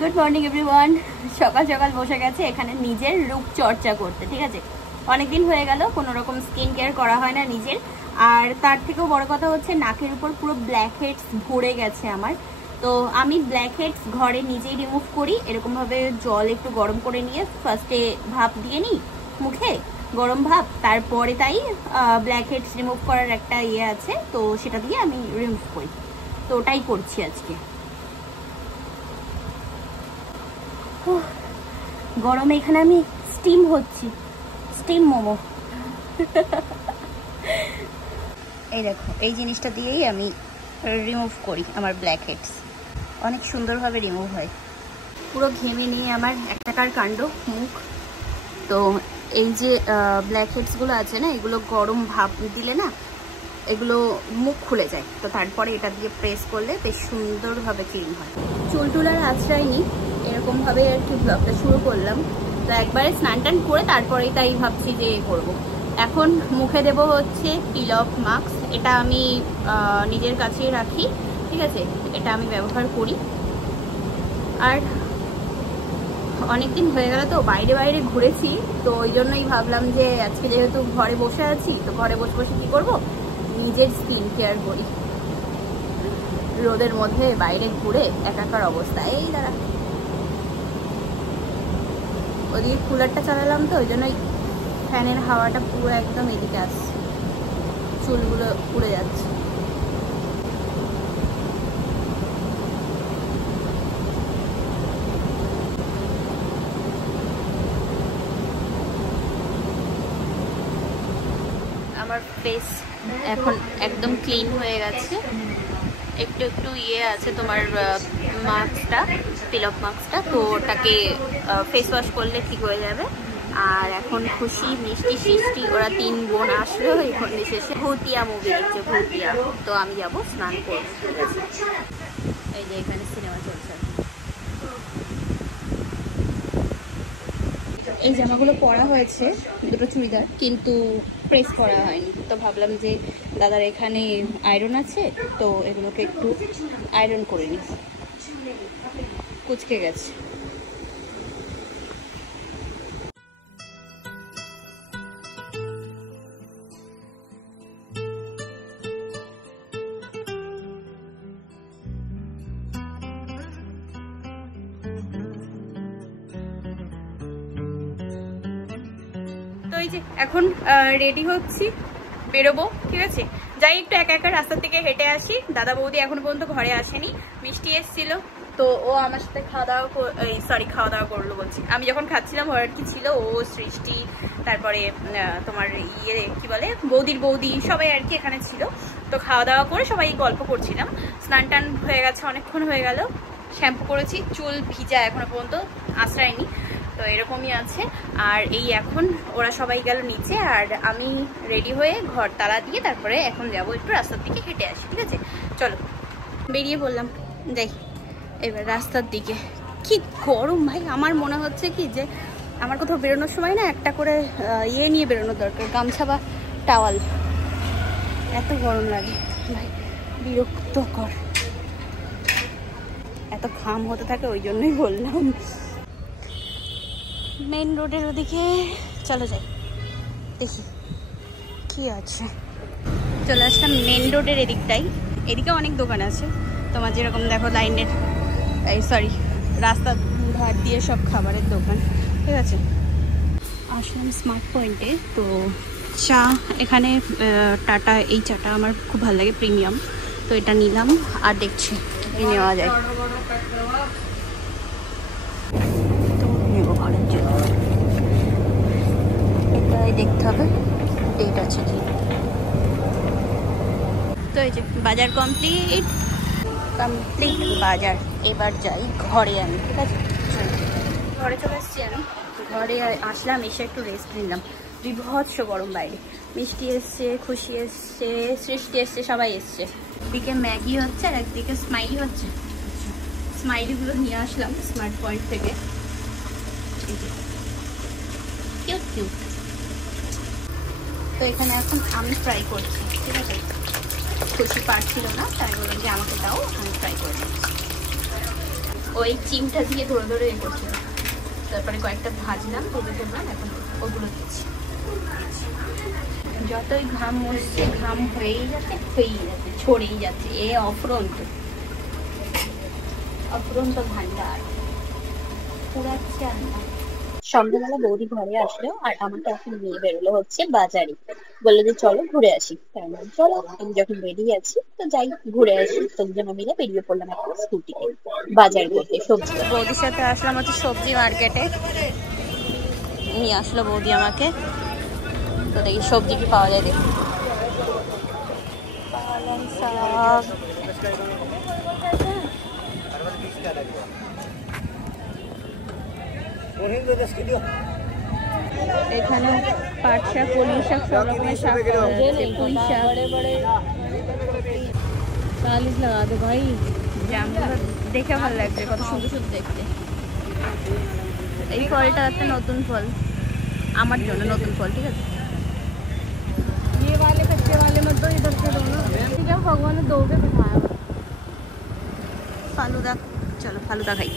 Good morning everyone. সকাল সকাল বসে গেছে এখানে নিজের রূপ চর্চা করতে। ঠিক আছে, অনেকদিন হয়ে গেল কোনো রকম স্কিন কেয়ার করা হয় না নিজের। আর তার থেকেও বড় কথা হচ্ছে নাকের উপর পুরো ব্ল্যাক হেডস ভরে গেছে আমার। তো আমি ব্ল্যাক হেডস ঘরে নিজেই রিমুভ করি। এরকমভাবে জল একটু গরম করে নিয়ে ফার্স্টে ভাপ দিয়ে নিই মুখে, গরম ভাপ। তারপরে তাই ব্ল্যাক হেডস রিমুভ করার একটা ইয়ে আছে, তো সেটা দিয়ে আমি রিমুভ করি। তো ওটাই করছি আজকে। গরমে এখানে আমি স্টিম হচ্ছি, স্টিম মোমো। এই দেখো, এই জিনিসটা দিয়েই আমি রিমুভ করি আমার ব্ল্যাক হেডস। অনেক সুন্দরভাবে রিমুভ হয়। পুরো ঘেমে নিয়ে আমার একটাকার কাণ্ড মুখ। তো এই যে ব্ল্যাক হেডসগুলো আছে না, এগুলো গরম ভাপ দিলে না এগুলো মুখ খুলে যায়। তো তারপরে এটা দিয়ে প্রেস করলে বেশ সুন্দরভাবে ক্লিন হয়। চুল টুল আর আঁচড়াইনি, এরকমভাবে আর কি ব্লগটা শুরু করলাম। তো একবারে স্নান টান করে তারপরেই তাই ভাবছি যে করব। এখন মুখে দেব হচ্ছে পিল অফ মাস্ক। এটা আমি নিজের কাছেই রাখি, ঠিক আছে, এটা আমি ব্যবহার করি। আর অনেকদিন হয়ে গেল তো বাইরে বাইরে ঘুরেছি, তো ওই জন্যই ভাবলাম যে আজকে যেহেতু ঘরে বসে আছি, তো ঘরে বসে বসে কী করবো, নিজের স্কিন কেয়ার করি। রোদের মধ্যে বাইরে ঘুরে একাকার অবস্থা। এই দাঁড়া, ওদিকে কুলারটা চালালাম তো ওই জন্যই ফ্যানের হাওয়াটা পুরো একদম এদিকে আসছে, চুলগুলো উড়ে যাচ্ছে। আমার ফেস এখন একদম ক্লিন হয়ে গেছে। একটু একটু ইয়ে আছে তোমার মাস্কটা, পিল অফ মাস্কটা, তো ওটাকে ফেস ওয়াশ করলে ঠিক হয়ে যাবে। আর এখন খুশি মিষ্টি সৃষ্টি ওরা 3 বোন আসলো এখন শেষে। ভূতিয়া মুভি দেখছে, ভূতিয়া। তো আমি যাবো স্নান করবো। এই যে এখানে সিনেমা চলছে। এই জামাগুলো পরা হয়েছে, দুটো চুড়িদার, কিন্তু প্রেস করা হয়নি। তো ভাবলাম যে দাদার এখানে আয়রন আছে, তো এগুলোকে একটু আয়রন করে নিই। কুচকে গেছে। তো এই যে এখন রেডি হচ্ছি, বেরোবো। ঠিক আছে, যাই একটু একা একা রাস্তার থেকে হেঁটে আসি। দাদা বৌদি এখনো পর্যন্ত ঘরে আসেনি। মিষ্টি এসেছিল, তো ও আমার সাথে খাওয়া দাওয়া করলো বলছি। আমি যখন খাচ্ছিলাম ওর আর কি ছিল, ও সৃষ্টি, তারপরে তোমার ইয়ে কি বলে বৌদির বৌদি, সবাই আর কি এখানে ছিল। তো খাওয়া দাওয়া করে সবাই গল্প করছিলাম। স্নান টান হয়ে গেছে, অনেকক্ষণ হয়ে গেল। শ্যাম্পু করেছি, চুল ভিজা এখনো পর্যন্ত আশ্রয়নি, তো এরকমই আছে। আর এই এখন ওরা সবাই গেল নিচে, আর আমি রেডি হয়ে ঘর তালা দিয়ে তারপরে এখন যাবো একটু রাস্তার দিকে হেঁটে আসি। ঠিক আছে, চলো বেরিয়ে পড়লাম, যাই এবার রাস্তার দিকে। কি গরম ভাই, আমার মনে হচ্ছে কি যে আমার কোথাও বেরোনোর সময় না একটা করে ইয়ে নিয়ে বেরোনোর দরকার, গামছা বা টাওয়াল। এত গরম লাগে ভাই, বিরক্তকর। এত ঘাম হতে থাকে, ওই জন্যই বললাম। মেন রোডের ওদিকে চলো যাই, দেখি কি আছে। চলে আসলাম মেন রোডের এদিকটাই। এদিকে অনেক দোকান আছে তোমার, যেরকম দেখো লাইনের রাস্তার ধার দিয়ে সব খাবারের দোকান। ঠিক আছে, আসলাম স্মার্ট পয়েন্টে। তো চা এখানে টাটা, এই চাটা আমার খুব ভালো লাগে, প্রিমিয়াম। তো এটা নিলাম, আর দেখছি কি নেওয়া যায়। ঘরের জন্য এটাই দেখতে হবে ডেট আছে কি। তো এই যে বাজার কমপ্লিট বাজার। এবার যাই ঘরে আমি। ঠিক আছে, ঘরে চলে এসেছি আমি। ঘরে আসলাম, এসে একটু রেস্ট নিলাম। বিভৎস গরম বাইরে। মিষ্টি এসছে, খুশি এসছে, সৃষ্টি এসছে, সবাই এসছে। একদিকে ম্যাগি হচ্ছে আর একদিকে স্মাইলি হচ্ছে। স্মাইলিগুলো নিয়ে আসলাম স্মার্ট পয়েন্ট থেকে। Cute cute. তো এখানে এখন আমি ফ্রাই করছি। ঠিক আছে, খুশি পারছিল না, তাই বললাম যে আমাকে দাও, আমি ফ্রাই করে দিচ্ছি। ওই চিমটা দিয়ে ধরে ধরে এ করছিল, তারপরে কয়েকটা ভাজলাম, ভেজে ফেললাম, এখন ওগুলো দিচ্ছি। যতই ঘাম মরছে ঘাম হয়েই যাচ্ছে ছড়েই যাচ্ছে। এ অফুরন্ত ভান্ডার পুরাচ্ছে। আর সন্ধ্যাবেলা বৌদি ঘরে আসলো আর আমাকে এখন নিয়ে বেরোলো হচ্ছে বাজারে, বললো যে চলো ঘুরে আসি। তাই আমি চলো, আমি যখন রেডি আছি তো যাই ঘুরে আসি। দুজনে মিলে বেরিয়ে পড়লাম একটা স্কুটিতে বাজার করতে সবজি। বৌদির সাথে আসলাম হচ্ছে সবজি মার্কেটে, নিয়ে আসলো বৌদি আমাকে। তো দেখি সবজি কি পাওয়া যায়, দেখি পালং শাক, এখানে পাট শাক, কলমি শাক, সব রকমের শাক, পুঁই শাক। 40 লাগা দে ভাই, জামগুলো দেখে ভালো লাগছে, কত সুন্দর সুন্দর দেখতে। এই ফলটা একটা নতুন ফল, আমার জন্য নতুন ফল, ঠিক আছে। ये वाले कच्चे वाले मत दो, इधर से दो ना, ठीक है भगवान ने दोगे तो खाया। फालूदा, चलो फालूदा खाई।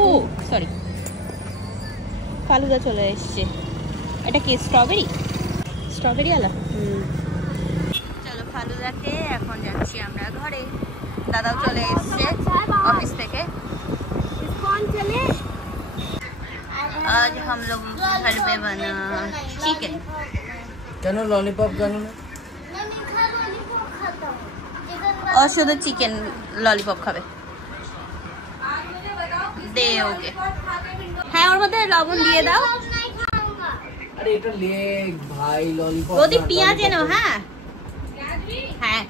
ও সরি, ফালুদা চলে এসছে। এটা কি স্ট্রবেরি আলা? চলো ফালুদাকে এখন যাচ্ছি আমরা ঘরে। দাদাও চলে এসছে অফিস থেকে। आज हम लोग घर पे बना चिकन। কেন ললিপপ কেন? और শুধু চিকেন ললিপপ খাবে, দে ওকে। হ্যাঁ ওর মধ্যে লবণ দিয়ে দাও। আরে এটা লেগ ভাই, ললিপপ ওদি পেঁয়াজ এনো। হ্যাঁ হ্যাঁ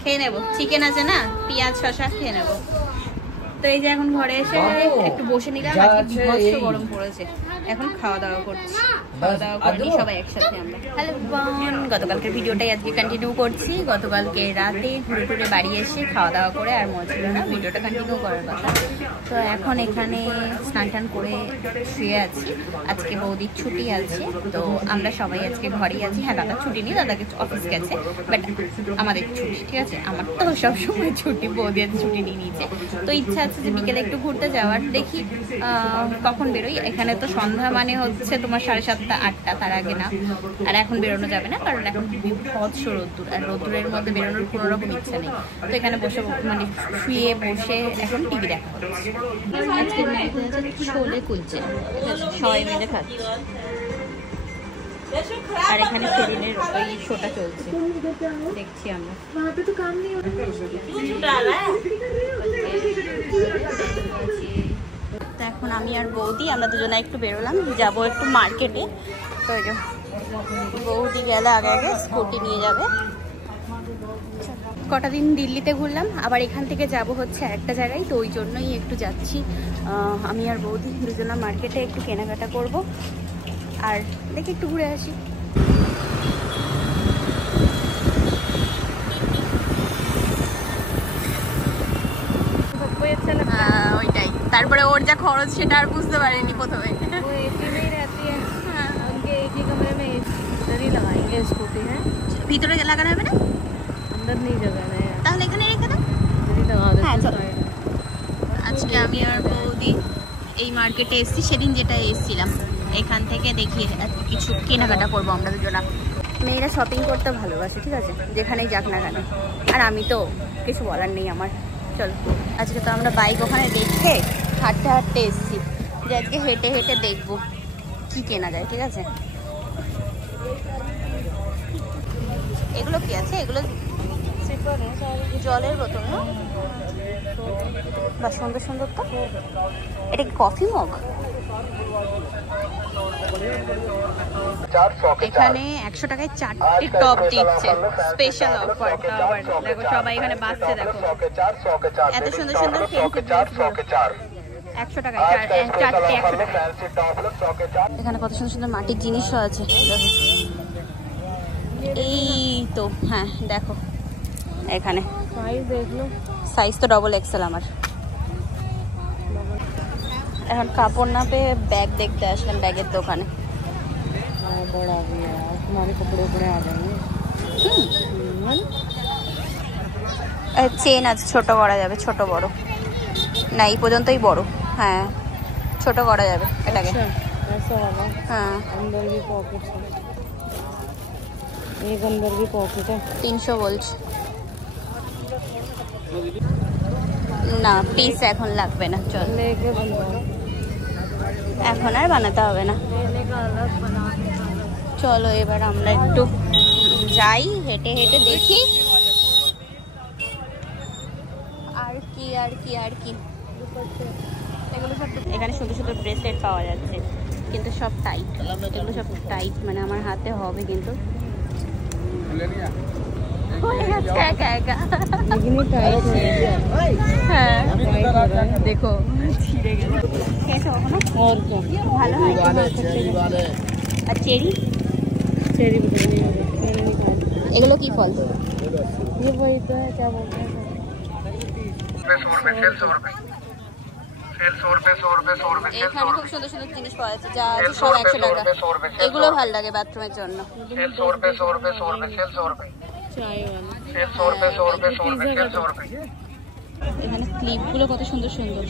খেয়ে নেবো, চিকেন আছে না, পেঁয়াজ শসা খেয়ে নেবো। তো এই যে এখন ঘরে এসে একটু বসে নিলাম, আজকে বিভৎস গরম পড়েছে। এখন খাওয়া দাওয়া করছি, খাওয়া দাওয়া করি সবাই একসাথে আমরা। হ্যালো বোন, গতকালকের ভিডিওটাই আজকে কন্টিনিউ করছি। গতকালকে রাতে ঘুরে টুরে বাড়ি এসে খাওয়া দাওয়া করে আর মনে ছিল না ভিডিওটা কন্টিনিউ করার কথা। তো এখন এখানে স্নান টান করে শুয়ে আছি। আজকে বৌদির ছুটি আছে, তো আমরা সবাই আজকে ঘরেই আছি। হ্যাঁ দাদার ছুটি নেই, দাদাকে অফিস গেছে, বাট আমাদের ছুটি, ঠিক আছে। আমার তো সবসময় ছুটি, বৌদি আজ ছুটি নিয়ে নিয়েছে। তো ইচ্ছা আছে যে বিকেলে একটু ঘুরতে যাওয়ার, দেখি কখন বেরোই। এখানে তো সন্ধ্যা মানে হচ্ছে তোমার 7:30 8টা, তার আগে না। আর এখন বেরোনো যাবে না, কারণ এখন বিভৎস রোদ্দুর, আর রোদ্দুরের মধ্যে বেরোনোর কোনো রকম ইচ্ছা নেই। তো এখানে বসে মানে শুয়ে বসে এখন টিভি দেখা হচ্ছে। আজকের মেনুতে আছে ছোলে কুলচে, ঠিক আছে, সবাই মিলে খাচ্ছি। আর এখানে সেদিনের ওই শোটা চলছে, দেখছি আমরা। তো এখন আমি আর বৌদি আমরা দুজনে একটু বেরোলাম, যাবো একটু মার্কেটে। তো ওই যে বৌদি গেলে আগে আগে স্কুটি নিয়ে যাবে। কটা দিন দিল্লিতে ঘুরলাম, আবার এখান থেকে যাব হচ্ছে একটা জায়গায়, তো ওই জন্যই একটু যাচ্ছি আমি আর বৌদি দুজনা মার্কেটে একটু কেনাকাটা করব, আর দেখি একটু ঘুরে আসি। ওইটাই, তারপরে ওর যা খরচ সেটা আর বুঝতে পারিনি প্রথমে। ভিতরে লাগানো হবে না, তাহলে এখানে রেখে দাও। হ্যাঁ চলো। আজকে আমি আর বৌদি এই মার্কেটে এসেছি, সেদিন যেটা এসেছিলাম এখান থেকে দেখি কিছু কেনাকাটা করবো আমরা দুজনা। মেয়েরা শপিং করতে ভালোবাসে, ঠিক আছে, যেখানেই যাক না কেন। আর আমি তো কিছু বলার নেই আমার। চলো, আজকে তো আমরা বাইক ওখানে দেখে হাঁটতে হাঁটতে এসেছি, যে আজকে হেঁটে হেঁটে দেখবো কি কেনা যায়, ঠিক আছে। এগুলো কি আছে? এগুলো জলের বোতল না, বা সুন্দর সুন্দর। তো এটা কি কফি মগ? এখানে 100 টাকায় 4টি টপ দিচ্ছে, স্পেশাল অফার। দেখো সবাই এখানে বাঁচছে, দেখো এত সুন্দর সুন্দর 100 টাকায় 4টি 100 টাকা। এখানে কত সুন্দর সুন্দর মাটির জিনিসও আছে, দেখো। এই তো হ্যাঁ দেখো এখানে সাইজ তো XXL আমার। এখন কাপড় না পেয়ে बैग देखते আসলাম, ব্যাগের দোকানে। बड़ा भी है, तुम्हारे कपड़े उपड़े आ जाएंगे। চেন আছে, ছোট করা যাবে, ছোট বড় না এই পর্যন্তই বড়। হ্যাঁ ছোট করা যাবে এটাকে। ऐसा वाला হ্যাঁ अंदर भी पॉकेट है, एक अंदर भी पॉकेट है। 300 বলছি না, পিস এখন লাগবে না, চল लेके बनवाओ, এখন আর বানাতে হবে না। लेने का अलग बना के চলো এবার আমরা একটু যাই, হেঁটে হেঁটে দেখি আর কি আর কি আর কি। এগুলো সব এখানে সুন্দর সুন্দর ব্রেসলেট পাওয়া যাচ্ছে, কিন্তু সব টাইট, এগুলো সব টাইট, মানে আমার হাতে হবে কিন্তু হয়ে যাচ্ছে একা একা। হ্যাঁ দেখো ছিঁড়ে গেল। খেয়েছো কখনো? और क्या, ভালো হয়। আর চেরি, चेरी बटर नहीं होगा, मैंने नहीं खाया। এগুলো কি ফল? ये वही तो है, क्या बोलते हैं, এখানে খুব সুন্দর সুন্দর জিনিস পাওয়া যাচ্ছে, যা আছে সব 100 টাকা। এগুলো ভালো লাগে বাথরুমের জন্য। चाय वाला। এখানে ক্লিপগুলো কত সুন্দর সুন্দর,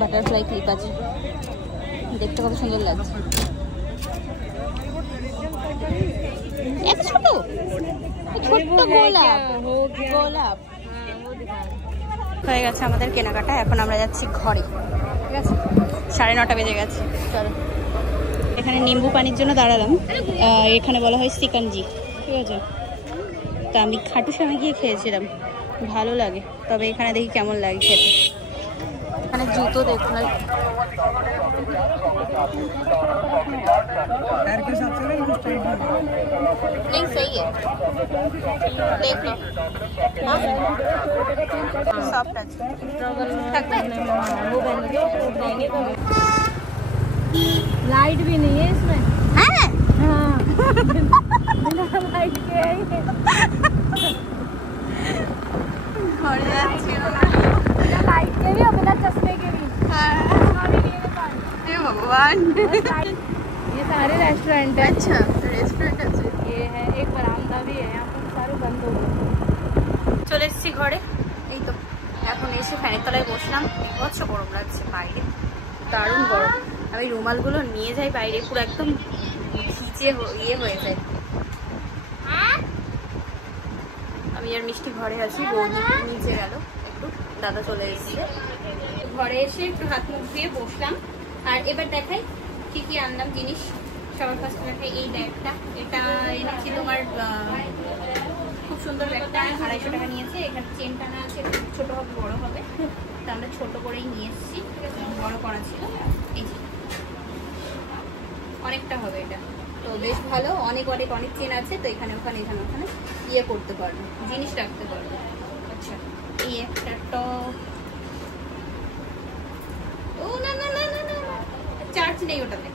বাটারফ্লাই ক্লিপ আছে, দেখতে কত সুন্দর লাগছে। এত ছোট ছোট্ট গোলাপ, গোলাপ হয়ে গেছে আমাদের কেনাকাটা। এখন আমরা যাচ্ছি ঘরে, ঠিক আছে? 9:30 বেজে গেছে। চলো এখানে নিম্বু পানির জন্য দাঁড়ালাম। এখানে বলা হয় সিকাঞ্জি, ঠিক আছে? তো আমি খাটু সময় গিয়ে খেয়েছিলাম, ভালো লাগে, তবে এখানে দেখি কেমন লাগে খেতে। এখানে জুতো দেখলাম, नहीं सही है, देख लो सॉफ्ट আছে, থাকবে। लाइट भी नहीं है इसमें। হ্যাঁ हाँ बिना लाइट के है ये। ঘরে যাচ্ছি बिना लाइट के भी और बिना चश्मे के भी। হ্যাঁ हे भगवान। ये सारे रेस्टोरेंट है। अच्छा रेस्टोरेंट আছে। ये है एक बरामदा भी है, यहाँ पर सारे बंद हो गए। চলে এসেছি ঘরে, এই তো এখন এসে ফ্যানের তলায় বসলাম। বিভৎস গরম লাগছে বাইরে, দারুণ গরম। আমি রুমালগুলো নিয়ে যাই বাইরে, পুরো একদম ভিজে ইয়ে হয়ে যায়। আমি আর মিষ্টি ঘরে আছি, বৌদি নিচে গেল একটু, দাদা চলে এসেছে। ঘরে এসে একটু হাত মুখ দিয়ে বসলাম। আর এবার দেখাই কি কি আনলাম জিনিস। সবার ফার্স্ট দেখাই এই ব্যাগটা, এটা এনেছি তোমার খুব সুন্দর ব্যাগটা, 250 টাকা নিয়েছে। এখানে চেন টানা আছে, ছোট হবে বড় হবে, তো আমরা ছোট করেই নিয়ে এসেছি, বড় করা ছিল। এই যে অনেকটা হবে এটা, তো বেশ ভালো। অনেক অনেক অনেক চেন আছে, তো এখানে ওখানে এখানে ওখানে ইয়ে করতে পারবো, জিনিস রাখতে পারবো। আচ্ছা এই একটা টপ, ও না না না না না, চার্জ নেই ওটাতে।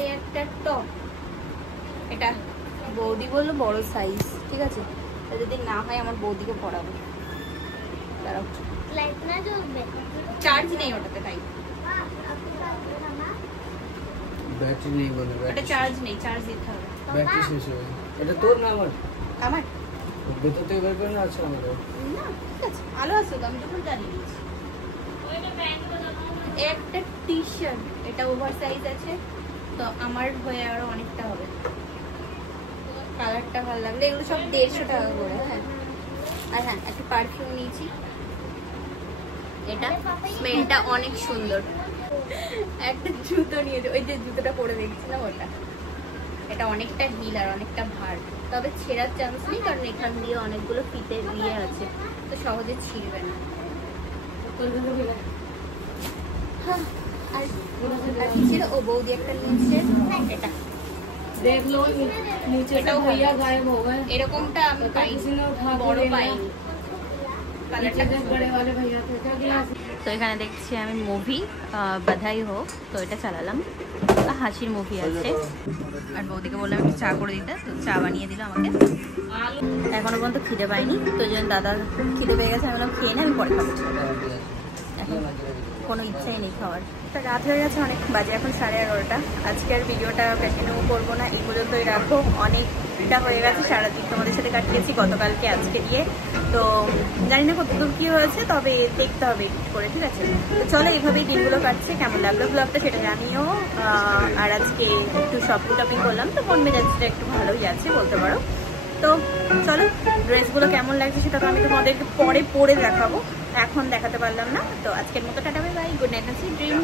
এই একটা টপ, এটা বৌদি বললো বড় সাইজ, ঠিক আছে? যদি না হয় আমার বৌদিকে পরাবো, দাঁড়াও লাইট না জ্বলবে, চার্জ নেই ওটাতে, তাই बैटरी नहीं बोले, ওটা চার্জ নেই, চার্জ দিতে হবে। बैटरी शेष हो गई। এটা তোর না আমার? আমার ভেতর থেকে বের করে না, আচ্ছা আমাদের না, ঠিক আছে, আলো আছে তো, আমি তখন জানিয়ে দিয়েছি। একটা টি শার্ট, এটা ওভার সাইজ আছে, তো আমার হয়ে আরো অনেকটা হবে। কালারটা ভালো লাগলো, এগুলো সব 150 টাকা করে। হ্যাঁ আর হ্যাঁ একটা পারফিউম নিয়েছি, এটা স্মেলটা অনেক সুন্দর। একটা জুতো নিয়েছি, ওই যে জুতোটা পরে দেখছিলাম ওটা, এটা অনেকটা হিল আর অনেকটা ভার, তবে ছেঁড়ার চান্স নেই, কারণ এখান দিয়ে অনেকগুলো ফিতে দিয়ে আছে, তো সহজে ছিঁড়বে না। হ্যাঁ আর কি ছিল, ও বৌদি একটা নিয়েছে এটা, देख लो नीचे से भैया गायब हो गए। এরকমটা আমি পাই, किसी ने उठा के বড় ले लिया। পাইনি। नीचे से बड़े वाले भैया थे, क्या गिलास? তো এখানে দেখছি আমি মুভি বাধাই হোক, তো এটা চালালাম, হাসির মুভি আছে। আর বৌদিকে বললাম একটু চা করে দিতে, তো চা বানিয়ে দিল আমাকে। এখনো পর্যন্ত খিদে পাইনি, তো যেন দাদা খিদে পেয়ে গেছে, আমি বললাম খেয়ে নে, আমি পরে খাবো। এখন কোনো ইচ্ছাই নেই খাওয়ার। তো রাত হয়ে গেছে অনেক, বাজে এখন 11:30। আজকের ভিডিওটা কন্টিনিউ করবো না, এই পর্যন্তই রাখবো। অনেকটা হয়ে গেছে, সারাদিন তোমাদের সাথে কাটিয়েছি গতকালকে আজকে দিয়ে। তো জানি না কতদূর কী হয়েছে, তবে দেখতে হবে একটু করে, ঠিক আছে? তো চলো, এইভাবেই দিনগুলো কাটছে। কেমন লাগলো ব্লগটা সেটা জানিও। আর আজকে একটু শপিং টপিং করলাম, তো মন মেজাজটা একটু ভালোই আছে বলতে পারো। তো চলো, ড্রেসগুলো কেমন লাগছে সেটা তো আমি তোমাদেরকে পরে পরে দেখাবো, এখন দেখাতে পারলাম না। তো আজকের মতো tata, bye bye, good night, sweet dream.